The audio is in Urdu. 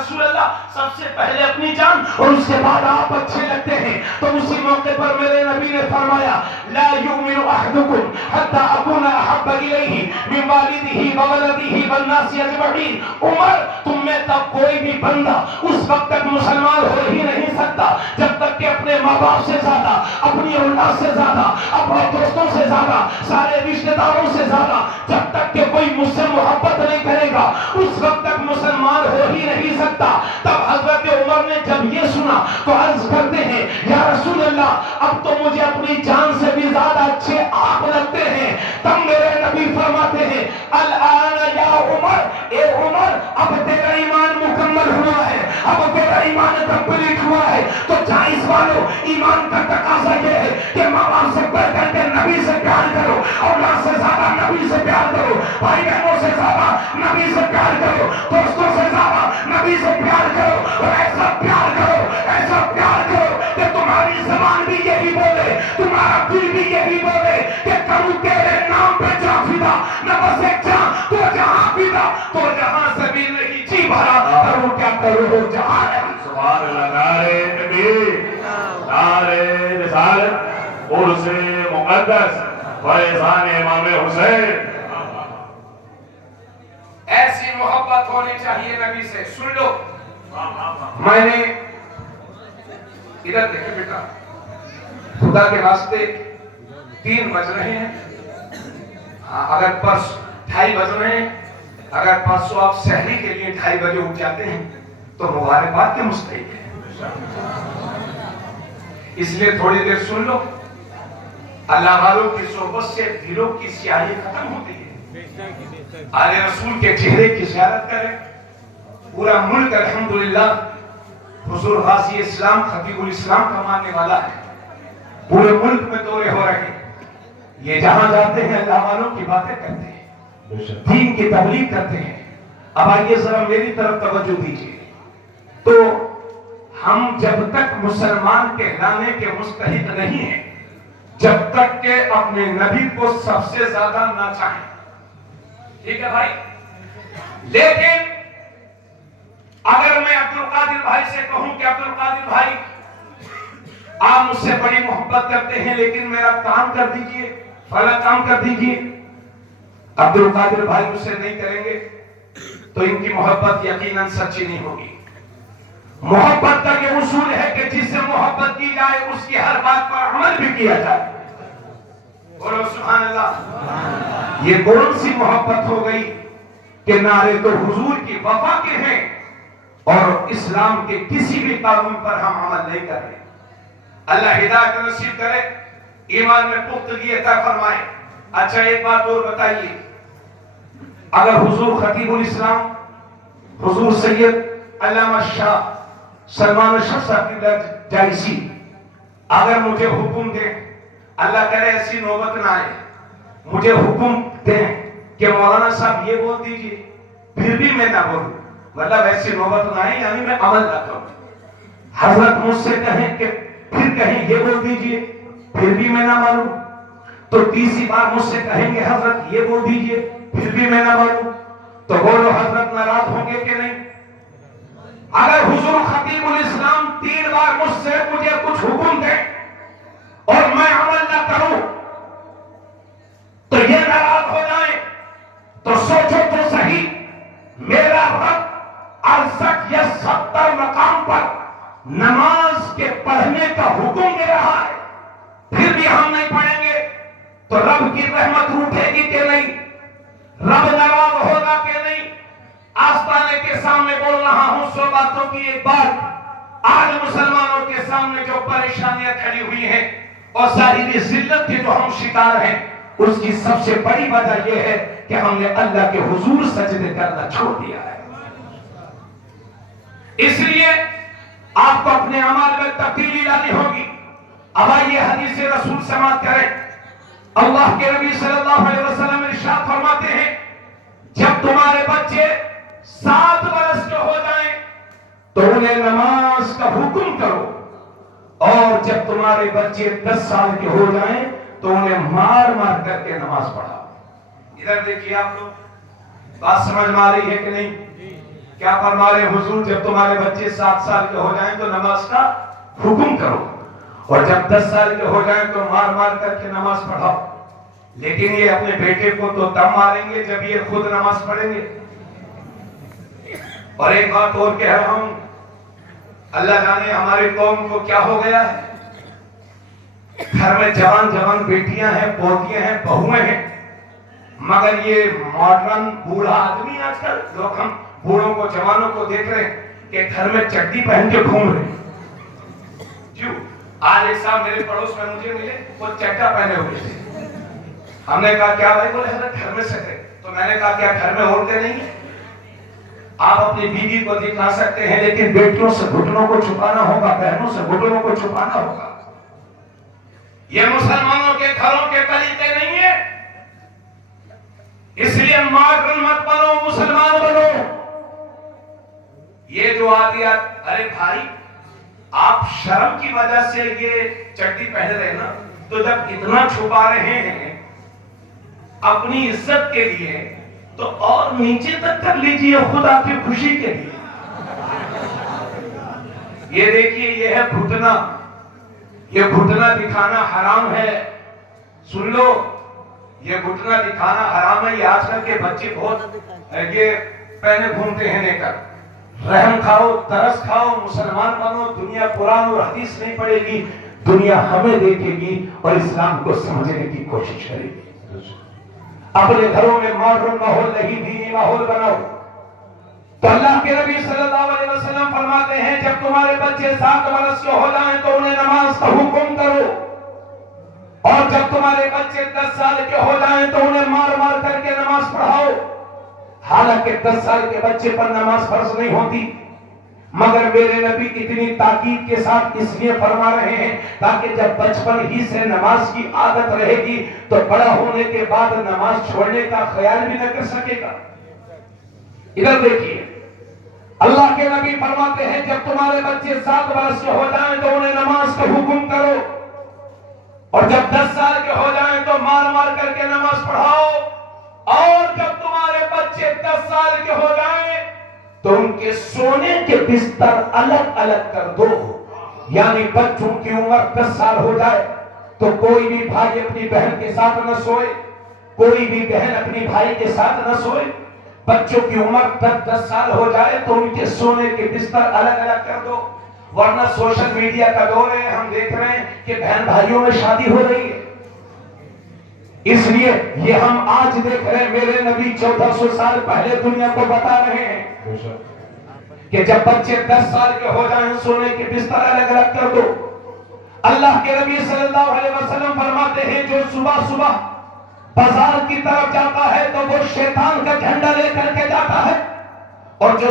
رسول اللہ سب سے پہلے اپنی جان اور اس کے بعد آپ اچھے لگتے ہیں. تو اسی موقع پر میرے نبی نے فرمایا لا یؤمن احدکم حتی اکون احب الیہ من والدہ وولدہ والناس اجمعین. عمر تم میں تب کوئی بھی بندہ اس وقت تک مسلمان ہو ہی نہیں سکتا جب تک کہ اپنے ماں باپ سے زیادہ, اپنی اولاد سے زیادہ, اپنے دوستوں سے زیادہ, سارے رشتہ داروں سے زیادہ جب تک کہ کوئی مجھ سے محبت نہیں کرے گا اس وقت تک مسلمان ہو ہی نہیں سکتا. تب حضرت عمر نے جب یہ سنا تو عرض کرتے ہیں یا رسول اللہ اب تو مجھے اپنی جان سے بھی زیادہ اچھے آپ لگتے ہیں. تب میرے نبی فرماتے ہیں الآن یا عمر, اے عمر اب تیرا ایمان مکمل ہوا ہے, اب تیرا ایمان کمپلیٹ ہوا ہے. تو چائس والوں ایمان کا تقاضا یہ ہے کہ ماں باپ سے بڑھ کر کے نبی سے پیار کرو, اولاد سے زیادہ نبی سے پیار کرو, بھائی بہنوں سے زیادہ نبی سے پیار کرو, دوستوں سے زیادہ نبی سے پیار کرو, اور ایسا پیار کرو, ایسا پیار کرو کہ تمہاری زبان بھی یہی بولے, تمہارا دل بھی یہی بولے کہ کروں تیرے نام پہ جا فدا, نہ بس ایک جہاں تو جہاں فدا, تو جہاں سے بھی نہیں جی بھرا کروں کیا کروں جہاں. سبحان اللہ. نعرے تکبیر, نعرے رسالت, عرس مقدس, فیضان امام حسین. ایسی محبت ہونی چاہیے نبی سے. سن لو, میں نے ادھر دیکھے بیٹا, خدا کے واسطے 3 بج رہے ہیں, اگر 2:30 بج رہے ہیں, اگر 500 آپ سحری کے لیے 2:30 بجے اٹھ جاتے ہیں تو مبارکباد کے مستحق ہیں. اس لیے تھوڑی دیر سن لو. اللہ والوں کی صحبت سے دلوں کی سیاہی ختم ہوتی ہے. آل رسول کے چہرے کی زیارت کریں. پورا ملک الحمدللہ حضور غازی اسلام خطیب الاسلام کا ماننے والا ہے. پورے ملک میں دورے ہو رہے ہیں. یہ جہاں جاتے ہیں اللہ والوں کی باتیں کرتے ہیں, دین کی تبلیغ کرتے ہیں. اب آئیے ذرا میری طرف توجہ دیجیے. تو ہم جب تک مسلمان کہلانے کے مستحق نہیں ہیں جب تک کہ اپنے نبی کو سب سے زیادہ نہ چاہیں. ٹھیک ہے بھائی. لیکن اگر میں عبد القادر بھائی سے کہوں کہ عبد القادر بھائی آپ مجھ سے بڑی محبت کرتے ہیں لیکن میرا کام کر دیجئے, فلاں کام کر دیجئے, عبد القادر بھائی مجھ سے نہیں کریں گے تو ان کی محبت یقیناً سچی نہیں ہوگی. محبت کا یہ اصول ہے کہ جس سے محبت کی جائے اس کی ہر بات پر عمل بھی کیا جائے. بولو سبحان اللہ. یہ کون سی محبت ہو گئی کہ نعرے تو حضور کی وفا کے ہیں اور اسلام کے کسی بھی قانون پر ہم عمل نہیں کر رہے. اللہ ہدایت نصیب کرے, ایمان میں پختگی عطا فرمائے. اچھا ایک بات اور بتائیے, اگر حضور خطیب الاسلام حضور سید علامہ شاہ سلمان شاہ صاحب جائسی اگر مجھے حکم دیں, اللہ کرے ایسی نوبت نہ آئے, مجھے حکم دیں کہ مولانا صاحب یہ بول دیجئے پھر بھی میں نہ بولوں, مطلب ایسی نوبت نہ آئے یعنی میں عمل نہ کروں. حضرت مجھ سے کہیں کہ پھر کہیں یہ بول دیجئے پھر بھی میں نہ مانوں, تو تیسری بار مجھ سے کہیں گے حضرت یہ بول دیجئے پھر بھی میں نہ مانوں, تو بولو حضرت ناراض ہوں گے کہ نہیں؟ اگر حضور خطیب الاسلام 3 بار مجھ سے مجھے کچھ حکم دے اور میں عمل نہ کروں تو یہ ناراض ہو جائیں, تو سوچو تو صحیح, میرا رب 68 یا 70 مقام پر نماز کے پڑھنے کا حکم دے رہا ہے, پھر بھی ہم نہیں پڑھیں گے تو رب کی رحمت روٹے گی کہ نہیں؟ رب ناراض ہوگا کہ نہیں؟ آستانے کے سامنے بول رہا ہوں 100 باتوں کی ایک بات. آج مسلمانوں کے سامنے جو پریشانیاں کھڑی ہوئی ہیں اور ظاہری ذلت کے جو ہم شکار ہیں, اس کی سب سے بڑی وجہ یہ ہے کہ ہم نے اللہ کے حضور سجدے کرنا چھوڑ دیا ہے. اس لیے آپ کو اپنے اعمال میں تبدیلی لانی ہوگی. اب آئیے حدیث رسول سماعت کریں. اللہ کے نبی صلی اللہ علیہ وسلم ارشاد فرماتے ہیں جب تمہارے بچے 7 برس کے ہو جائیں تو انہیں نماز کا حکم کرو, اور جب تمہارے بچے 10 سال کے ہو جائیں تو انہیں مار مار کر کے نماز پڑھاؤ. ادھر دیکھیے آپ لوگ, بات سمجھ میں آ رہی ہے کہ نہیں؟ کیا فرما رہے حضور؟ جب تمہارے بچے 7 سال کے ہو جائیں تو نماز کا حکم کرو، اور جب 10 سال کے ہو جائیں تو مار مار کر کے نماز پڑھاؤ۔ لیکن یہ اپنے بیٹے کو تو تب ماریں گے جب یہ خود نماز پڑھیں گے۔ اور ایک بات اور کہہ رہا ہوں، اللہ جانے ہماری قوم کو کیا ہو گیا ہے، گھر میں جوان جوان بیٹیاں ہیں، پوتیاں ہیں، بہویں ہیں، مگر یہ ماڈرن بوڑھا آدمی آج کل، لوگ ہم بوڑھوں کو جوانوں کو دیکھ رہے ہیں کہ گھر میں چڈی پہن کے گھوم رہے ہیں۔ کیوں؟ آج ایک صاحب میرے پڑوس میں مجھے ملے، وہ چڈا پہنے ہوئے تھے۔ ہم نے کہا کیا بھائی؟ بولے حضرت گھر میں سے تھے۔ تو میں نے کہا کیا گھر میں عورتیں نہیں ہیں؟ آپ اپنی بیوی کو دکھا سکتے ہیں لیکن بیٹیوں سے گھٹنوں کو چھپانا ہوگا، بہنوں سے گھٹنوں کو چھپانا ہوگا۔ یہ مسلمانوں کے گھروں کے طریقے نہیں ہیں، اس لیے ماڈرن مت بنو، مسلمان بنو۔ یہ جو عادیات، ارے بھائی آپ شرم کی وجہ سے یہ چڈی پہن رہے نا، تو جب اتنا چھپا رہے ہیں اپنی عزت کے لیے تو اور نیچے تک کر لیجئے خدا کی خوشی کے لیے۔ یہ دیکھیے یہ ہے گھٹنا، یہ گھٹنا دکھانا حرام ہے۔ سن لو، یہ گھٹنا دکھانا حرام ہے۔ یہ آج کل کے بچے بہت یہ پہنے گھومتے ہیں لے کر۔ رحم کھاؤ، ترس کھاؤ، مسلمان بنو۔ دنیا قرآن اور حدیث نہیں پڑھے گی، دنیا ہمیں دیکھے گی اور اسلام کو سمجھنے کی کوشش کرے گی۔ اپنے گھروں میں ماڈرن ماحول نہیں، دینی ماحول بناؤ۔ تو اللہ کے نبی صلی اللہ علیہ وسلم فرماتے ہیں جب تمہارے بچے 7 برس کے ہو جائیں تو انہیں نماز کا حکم کرو، اور جب تمہارے بچے 10 سال کے ہو جائیں تو انہیں مار مار کر کے نماز پڑھاؤ۔ حالانکہ 10 سال کے بچے پر نماز فرض نہیں ہوتی، مگر میرے نبی اتنی تاکید کے ساتھ اس لیے فرما رہے ہیں تاکہ جب بچپن ہی سے نماز کی عادت رہے گی تو بڑا ہونے کے بعد نماز چھوڑنے کا خیال بھی نہ کر سکے گا۔ ادھر دیکھیے، اللہ کے نبی فرماتے ہیں جب تمہارے بچے 7 برس کے ہو جائیں تو انہیں نماز کا حکم کرو، اور جب 10 سال کے ہو جائیں تو مار مار کر کے نماز پڑھاؤ، اور جب تمہارے بچے 10 سال کے ہو جائیں تو ان کے سونے کے بستر الگ الگ کر دو۔ یعنی بچوں کی عمر 10 سال ہو جائے تو کوئی بھی بھائی اپنی بہن کے ساتھ نہ سوئے، کوئی بھی بہن اپنی بھائی کے ساتھ نہ سوئے۔ بچوں کی عمر 10 سال ہو جائے تو ان کے سونے کے بستر الگ الگ کر دو، ورنہ سوشل میڈیا کا دور ہے، ہم دیکھ رہے ہیں کہ بہن بھائیوں میں شادی ہو رہی ہے۔ اس لیے یہ ہم آج دیکھ رہے ہیں، میرے نبی 1400 سال پہلے دنیا کو بتا رہے ہیں کہ جب بچے 10 سال کے ہو جائیں سونے کے بستر الگ الگ کر دو۔ اللہ کے نبی صلی اللہ علیہ وسلم فرماتے ہیں جو صبح صبح بازار کی طرف جاتا ہے تو وہ شیطان کا جھنڈا لے کر کے جاتا ہے، اور جو